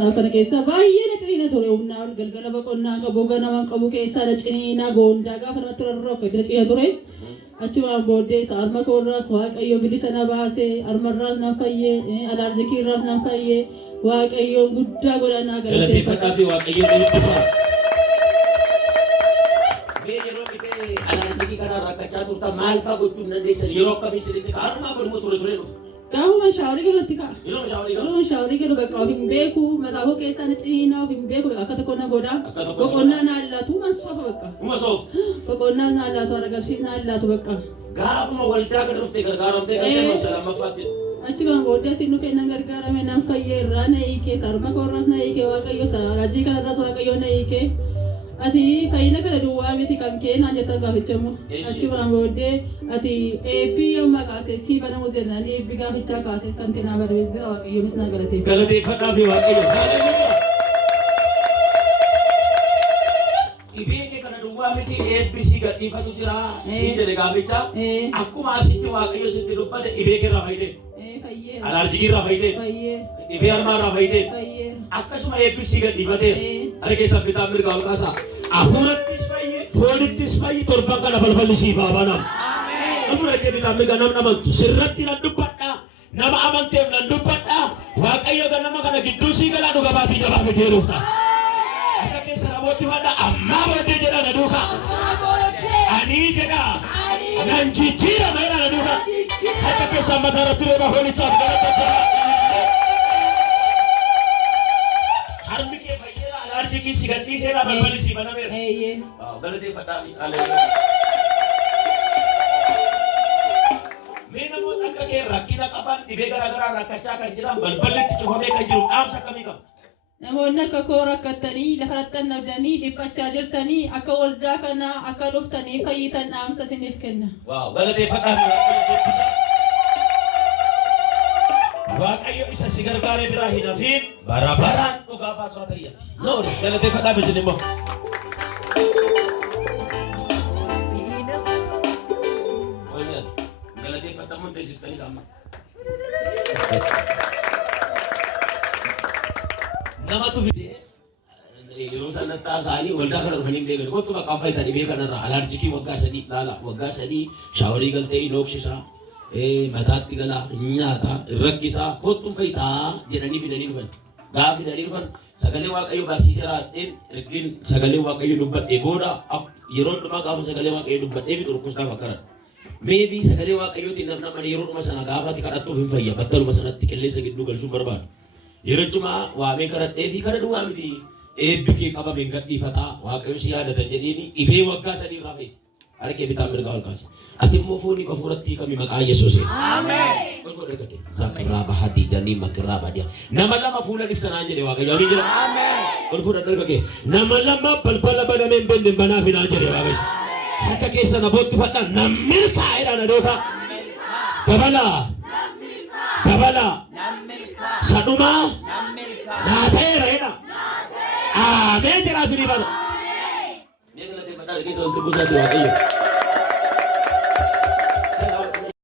kana keessa baay'ee na ciniina ture humnaa ol galgala boqonnaa qabu ganamaan qabu keessa na ciniina goondaa gaafa irratti rarrookke na ciniina ture achumaan booddee arma koorraas waaqayyo bilisa na baase armarraas nan fayyee alaarjikiirraas nan fayyee waaqayyoon guddaa godhanaa galateeffadhaa fi waaqayyoon eebbisaa. Mee yeroo dhibee alaarjikii kanaan rakkachaa turta maal fa'aa gochuun dandeessan yeroo akkamii sirriitti ka'anumaa godhuma ture dhufa. Gaafa shaaworii galatti ka'a. Yeroo shaaworii galu bakka of hin beeku mataa koo keessaa ni ciniina of hin beeku akka tokko na godha. Boqonnaa na allaatu man sofa bakka. Boqonnaa na allaatu aragalfii na allaatu bakka. Gaafuma waldaa kana dhuftee gargaaramtee galtee masaa lammaffaatti. Achi kan booddee siin dhufee nan gargaarame nan fayyee irraa na hiikee sarma koorraas na hiikee waaqayyo raajii kanarraas waaqayyo na hiikee. Ati fayyina kana duwwaa miti kan kee naan jettan gaafichamu. Achumaan booddee ati eebbii yommuu kaasee si bana muzeernaan eebbii gaafichaa kaasee santi naa barbeessisa waaqayyoon na galateeffadha. Galateeffadhaa fi waaqayyo. Dhibee kana duwwaa miti eebbii si gadhiifatu jira. Si jedhe gaaficha. Akkuma asitti waaqayyo sitti dubbate dhibee irraa fayyite. Alaarjikii irraa fayyite. Dhibee harmaa irraa fayyite. Akkasuma eebbii si gadhiifate. Ada keessa bitaa mirga ol kaasaa. Afuurattis fayyi, foonittis fayyi torban kana balballi siif haa banam. Afuura kee bitaa mirga namni amantu sirratti nan dubbadha. Nama amanteef nan dubbadha. Waaqayyo nama kana gidduu sii galaa dhuga baatii jabaa fidee dhufta. Ada keessa namooti fadha ammaa booddee jedha na duuka. Anii jedha. Nan jijjiirama jedha na duuka. Harka keessa mataa irratti reeba hoolichaaf galata jira. Harmi kee fayyada alaarjikii si gadhiiseera balballi si banameera. Galateeffadhaa fi mee namoota akka kee rakkina qaban dhibee garaagaraa rakkachaa kan jiran balballi itti cufamee kan jiru dhaamsa akkamii qaba? Namoonni akka koo rakkattanii lafarratti nabdanii dhiphachaa jirtanii akka waldaa kanaa akka dhuftanii fayyitan dhaamsa isiniif kenna. Galateeffadhaa fi waaqayyo isa si gargaaree biraa hin hafiin bara baraan dhugaa baasuu ta'eef. Noori galateeffadhaa fi immoo. Galateeffadhaa mun deessistanii saama. Namatu fidee yeroo sanatti taasisanii waldaa kana dhufanii beekan kottu bakka fayyitan dhibee kanarraa alaarjikii waggaa 3 laala waggaa 3 shaaworii galtee inooksisaa. Mataatti gala nyaata rakkisaa kottuun fayyitaa jedhanii fidanii dhufan. Gaafa fidanii dhufan sagalee waaqayyo barsiiseera dheen ergin sagalee waaqayyo dubbadhee booda yeroo dhumaa gaafa sagalee waaqayyo dubbadhee fi turkustaaf akkana. Meebii sagalee waaqayyootiin namni yeroo dhuma sana gaafatti kadhattuuf hin fayya battaluma sanatti qilleensa gidduu galchuun barbaadu. Yeroo cumaa waamee kadhadhee fi kana duwwaa miti eebbi kee qabameen gadhiifataa waaqayyo si yaadatan jedheeni dhibee waggaa 3 irraa feeti. Arke bitaa mirga ol kaasa. Ati immoo foonii qafuuratti kami maqaa Yesuus. Ameen. Ol fuudhee gadi. Zakraa bahadii janii makraa badia. Nama lama fuula ibsanaan jedhe waaqayyo ni jira. Ameen. Ol fuudhee gadi. Nama lama balbala banameen benne banaa finaan jedhe waaqayyo. Harka keessa na bootti fadha namni kaa'edha na dooka. Dabala. Dabala. Saduma. Naateera jedha. Ameen jedhaa sinii bala. Dia kena tembak dari kisah untuk pusat wakil.